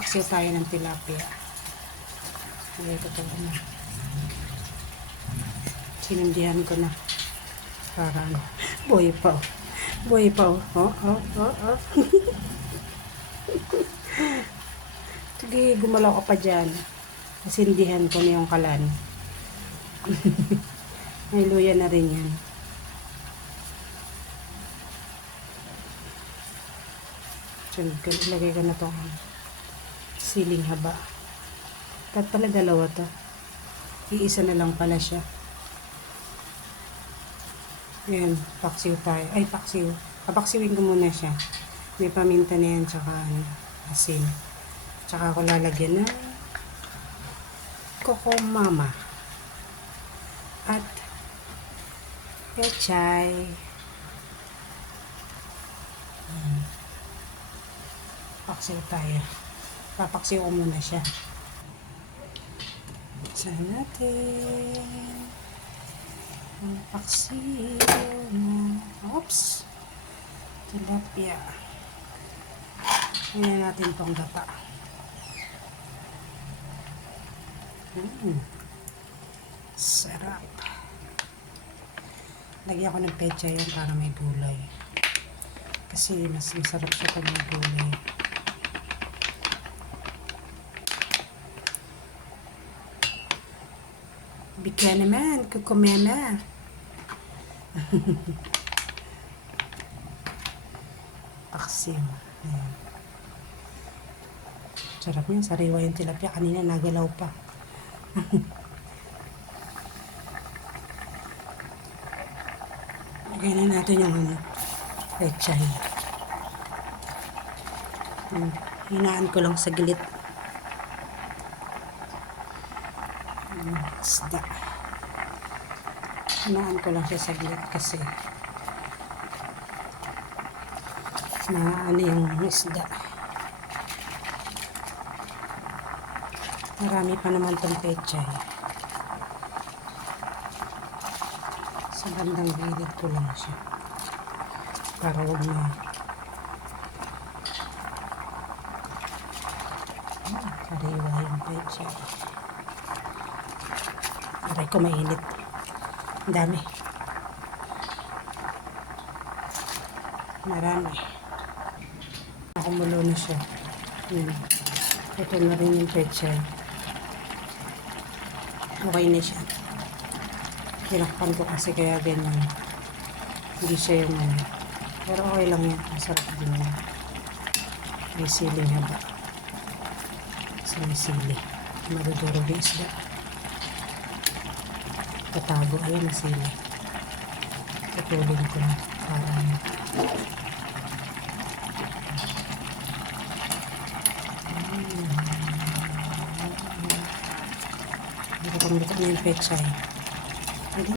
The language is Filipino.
Papaksiw tayo ng tilapia. Okay, ito na. Sinundihan ko na. Para ano. Buhay pa oh. Buhay pa oh. Oh. Sige, gumalaw ka pa dyan. Nasindihan ko na yung kalan. May luya na rin yan. Sunod ko, ilagay ko na itong siling haba. Dapat pala dalawa to. Iisa na lang pala siya. Ayan, paksiw tayo. Ay, paksiw. Papaksiwin ko muna siya. May paminta na yan, tsaka asin. Tsaka ako lalagyan ng Coco Mama. At pechay. Paksiw tayo. Papaksiw ko muna siya. Saan natin ang paksiw ng tilapia. Ngayon natin itong gata. Sarap. Lagyan ko ng pechay yan para may gulay. Kasi mas masarap siya pag may gulay. Bigla naman, kukumema. Paksiw. Ayan. Sarap niyan, sariwa yung tilapia. Kanina nagalaw pa. Lagay na natin yung pechay. Hinaan ko lang sa gilid. Isda. Hinaan ko lang siya sa gilid kasi na ano yung isda. Marami pa naman itong pechay. Sa bandang gilid ko lang siya. Para huwag na sariwa yung pechay. Aray ko mainit. Ang dami. Marami. Nakumulo na siya. Ito na rin yung pechay. Okay na siya. Hinakpan ko kasi kaya ganyan. Hindi siya yung ano. Pero okay lang yan. Masarap din yan. May siling haba. Kasi may sili. Maduduro yung isda. Tatago. Ayan na sili. Tutulin ko na. Para Buka na yung pechay.